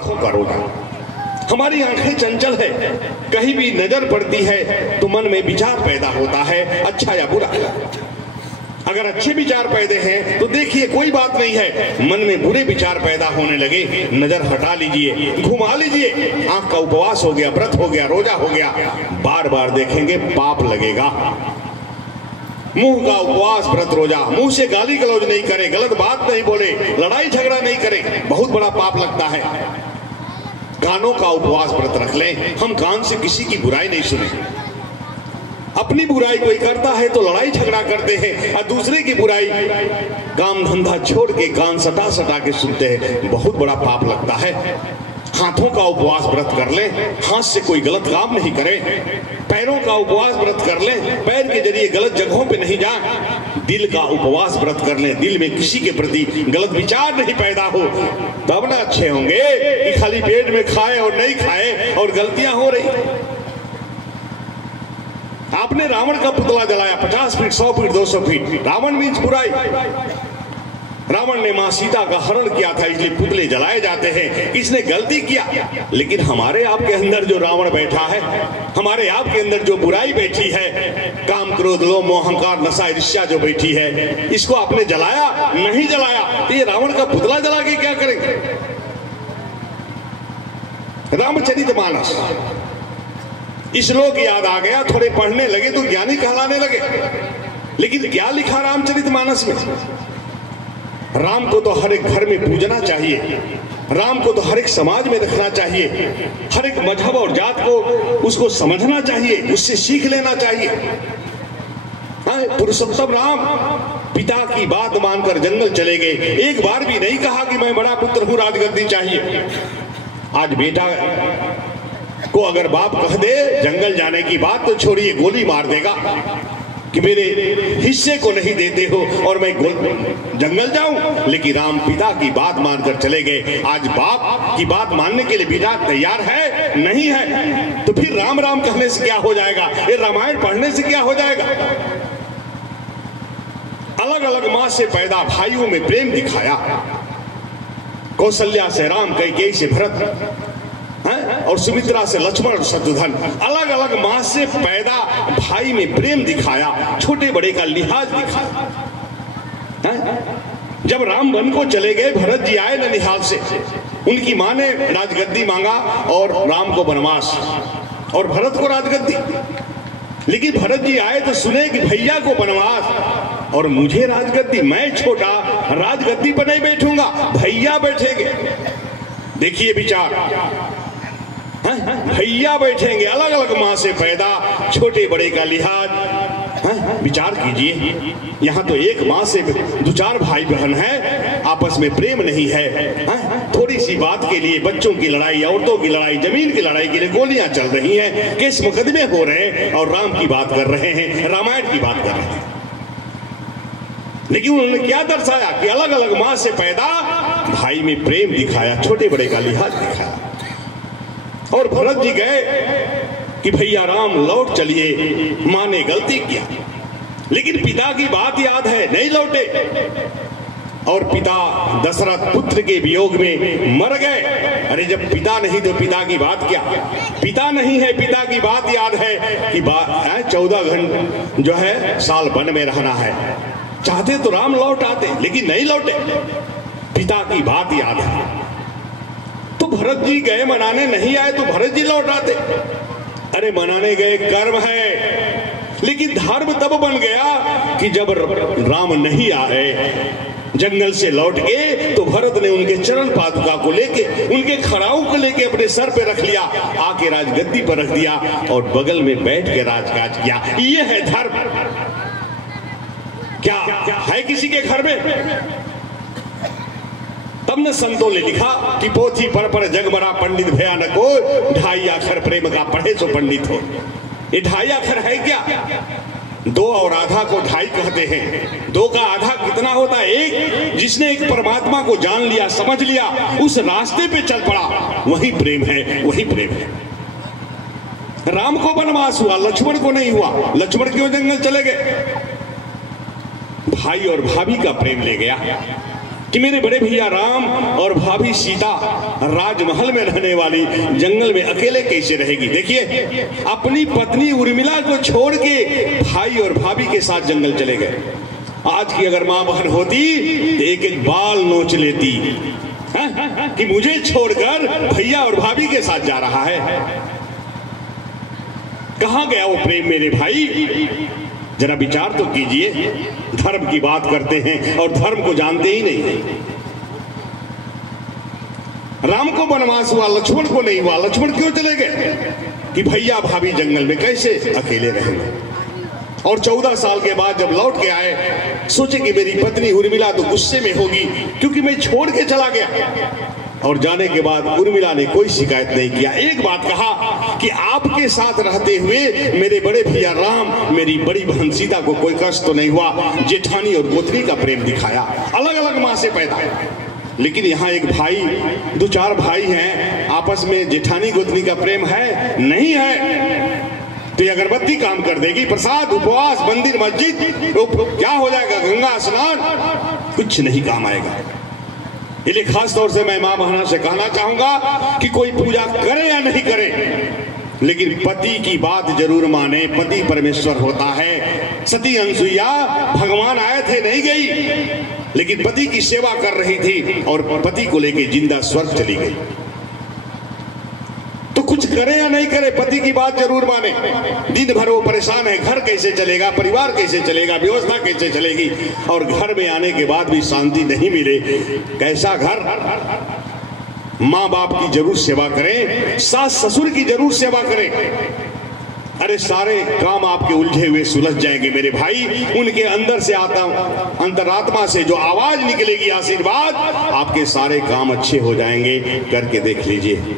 आंखों का रोजा। हमारी आंखें चंचल है, कहीं भी नजर पड़ती है तो मन में विचार पैदा होता है, अच्छा या बुरा। अगर अच्छे विचार पैदे हैं तो देखिए कोई बात नहीं है, मन में बुरे विचार पैदा होने लगे, नजर हटा लीजिए, घुमा लीजिए, आंख का उपवास हो गया, व्रत हो गया, रोजा हो गया, बार बार देखेंगे पाप लगेगा। मुंह का उपवास, व्रत, रोजा, मुंह से गाली गलौज नहीं करे, गलत बात नहीं बोले, लड़ाई झगड़ा नहीं करे, बहुत बड़ा पाप लगता है। कानों का उपवास, व्रत रख लें, हम कान से किसी की बुराई नहीं सुने। अपनी बुराई कोई करता है तो लड़ाई झगड़ा करते हैं, और दूसरे की बुराई काम धंधा छोड़ के कान सटा सटा के सुनते हैं, बहुत बड़ा पाप लगता है। हाथों का उपवास व्रत कर लें, हाथ से कोई गलत काम नहीं करें। पैरों का उपवास व्रत कर लें, पैर के जरिए गलत जगहों पे नहीं जाएं। दिल का उपवास व्रत कर लें, दिल में किसी के प्रति गलत विचार नहीं पैदा हो, तब ना अच्छे होंगे कि खाली पेट में खाए और नहीं खाए और गलतियां हो रही। आपने रावण का पुतला जलाया, 50 feet, 100 feet, 200 feet, Ravan means बुराई। रावण ने मां सीता का हरण किया था, इसलिए पुतले जलाए जाते हैं। इसने गलती किया, लेकिन हमारे आपके अंदर जो रावण बैठा है, हमारे आपके अंदर जो बुराई बैठी है, काम, क्रोध, लोभ, मोह, अहंकार, नशा, ईर्ष्या जो बैठी है, इसको आपने जलाया नहीं जलाया, तो ये रावण का पुतला जला के क्या करेंगे? रामचरितमानस श्लोक याद आ गया, थोड़े पढ़ने लगे तो ज्ञानी कहलाने लगे। लेकिन क्या लिखा रामचरितमानस में? राम को तो हर एक घर में पूजना चाहिए, राम को तो हर एक समाज में रखना चाहिए, हर एक मजहब और जात को उसको समझना चाहिए, उससे सीख लेना चाहिए। पुरुषोत्तम राम पिता की बात मानकर जंगल चले गए, एक बार भी नहीं कहा कि मैं बड़ा पुत्र हूं, राजगद्दी चाहिए। आज बेटा को अगर बाप कह दे जंगल जाने की बात तो छोड़िए, गोली मार देगा कि मेरे हिस्से को नहीं देते हो और मैं जंगल जाऊं। लेकिन राम पिता की बात मानकर चले गए। आज बाप की बात मानने के लिए बेटा तैयार है नहीं है, तो फिर राम राम कहने से क्या हो जाएगा, ये रामायण पढ़ने से क्या हो जाएगा? अलग अलग मां से पैदा भाइयों में प्रेम दिखाया, कौशल्या से राम, कैकेयी से भरत, और सुमित्रा से लक्ष्मण और शत्रुघ्न, अलग अलग मां से पैदा भाई में प्रेम दिखाया, छोटे बड़े का लिहाज दिखाया। जब राम वन को चले गए, भरत जी आए ननिहाल से, उनकी मां ने राजगद्दी मांगा और राम को वनवास और भरत को राजगद्दी। लेकिन भरत जी आए तो सुने कि भैया को वनवास और मुझे राजगद्दी, मैं छोटा राजगद्दी पर नहीं बैठूंगा, भैया बैठेंगे। देखिए विचार, भैया बैठेंगे, अलग अलग मां से पैदा, छोटे बड़े का लिहाज। विचार कीजिए, यहाँ तो एक मां से 2-4 भाई बहन है, आपस में प्रेम नहीं है। थोड़ी सी बात के लिए बच्चों की लड़ाई, औरतों की लड़ाई, जमीन की लड़ाई के लिए गोलियां चल रही हैं, केस मुकदमे हो रहे हैं, और राम की बात कर रहे हैं, रामायण की बात कर रहे हैं। लेकिन उन्होंने क्या दर्शाया कि अलग अलग मां से पैदा भाई में प्रेम दिखाया, छोटे बड़े का लिहाज दिखाया। और भरत जी गए कि भैया राम लौट चलिए, मां ने गलती किया, लेकिन पिता की बात याद है, नहीं लौटे। और पिता दशरथ पुत्र के वियोग में मर गए। अरे जब पिता नहीं तो पिता की बात क्या, पिता नहीं है, पिता की बात याद है कि 14 घंटे जो है साल वन में रहना है। चाहते तो राम लौट आते, लेकिन नहीं लौटे, पिता की बात याद है। तो भरत जी गए मनाने, नहीं आए तो भरत जी लौट आते। अरे मनाने गए, कर्म है, लेकिन धर्म तब बन गया कि जब राम नहीं आए, जंगल से लौट के, तो भरत ने उनके चरण पादुका को लेके, उनके खड़ाऊ को लेके अपने सर पे रख लिया, आके राजगद्दी पर रख दिया और बगल में बैठ के राजकाज किया। ये है धर्म। क्या है किसी के घर में? तब ने संतों ने लिखा कि पोथी पर जग मरा पंडित भयानक हो, 2.5 अक्षर प्रेम का पढ़े सो पंडित हो। ये 2.5 अक्षर है क्या? 2 और आधा को 2.5 कहते हैं। 2 का आधा कितना होता है? 1। जिसने एक परमात्मा को जान लिया, समझ लिया, उस रास्ते पे चल पड़ा, वही प्रेम है, वही प्रेम है। राम को वनवास हुआ, लक्ष्मण को नहीं हुआ। लक्ष्मण क्यों जंगल चले गए? भाई और भाभी का प्रेम ले गया। कि मेरे बड़े भैया राम और भाभी सीता राजमहल में रहने वाली जंगल में अकेले कैसे रहेगी। देखिए, अपनी पत्नी उर्मिला को छोड़ के भाई और भाभी के साथ जंगल चले गए। आज की अगर मां बहन होती तो एक एक बाल नोच लेती कि मुझे छोड़कर भैया और भाभी के साथ जा रहा है। कहां गया वो प्रेम मेरे भाई? जरा विचार तो कीजिए। धर्म की बात करते हैं और धर्म को जानते ही नहीं। राम को वनवास हुआ, लक्ष्मण को नहीं हुआ। लक्ष्मण क्यों चले गए? कि भैया भाभी जंगल में कैसे अकेले रहेंगे। और 14 साल के बाद जब लौट के आए, सोचे कि मेरी पत्नी उर्मिला तो गुस्से में होगी क्योंकि मैं छोड़ के चला गया। और जाने के बाद उर्मिला ने कोई शिकायत नहीं किया। एक बात कहा कि आपके साथ रहते हुए मेरे बड़े भैया राम, मेरी बड़ी बहन सीता को कोई कष्ट तो नहीं हुआ। जेठानी और गोतनी का प्रेम दिखाया। अलग अलग मां से पैदा, लेकिन यहाँ एक भाई, 2-4 भाई हैं, आपस में जेठानी गोतनी का प्रेम है नहीं है। तो ये अगरबत्ती काम कर देगी, प्रसाद, उपवास, मंदिर, मस्जिद, क्या हो जाएगा, गंगा स्नान, कुछ नहीं काम आएगा। इसलिए खास तौर से मैं मां बहना से कहना चाहूंगा कि कोई पूजा करे या नहीं करे, लेकिन पति की बात जरूर माने। पति परमेश्वर होता है। सती अनसुईया भगवान आए थे, नहीं गई, लेकिन पति की सेवा कर रही थी और पति को लेके जिंदा स्वर्ग चली गई। तो कुछ करे या नहीं करे, पति की बात जरूर माने। दिन भर वो परेशान है, घर कैसे चलेगा, परिवार कैसे चलेगा, व्यवस्था कैसे चलेगी, और घर में आने के बाद भी शांति नहीं मिले। कैसा घर? माँ बाप की जरूर सेवा करें, सास ससुर की जरूर सेवा करें। अरे सारे काम आपके उलझे हुए सुलझ जाएंगे मेरे भाई। उनके अंदर से आता, अंतरात्मा से जो आवाज निकलेगी आशीर्वाद, आपके सारे काम अच्छे हो जाएंगे। करके देख लीजिए।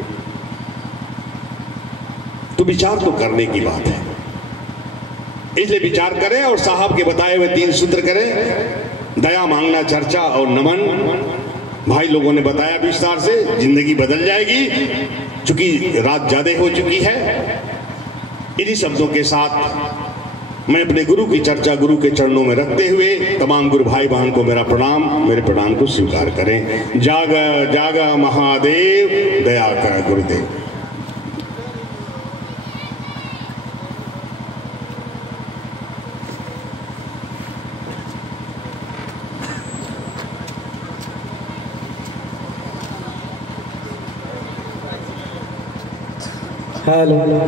तो विचार तो करने की बात है, इसलिए विचार करें और साहब के बताए हुए 3 सूत्र करें। दया, मांगना, चर्चा और नमन। भाई लोगों ने बताया विस्तार से, जिंदगी बदल जाएगी। चूंकि रात ज्यादा हो चुकी है, इन्हीं शब्दों के साथ मैं अपने गुरु की चर्चा गुरु के चरणों में रखते हुए तमाम गुरु भाई बहन को मेरा प्रणाम, मेरे प्रणाम को स्वीकार करें। जागा जागा महादेव, दया कर गुरुदेव। हेलो।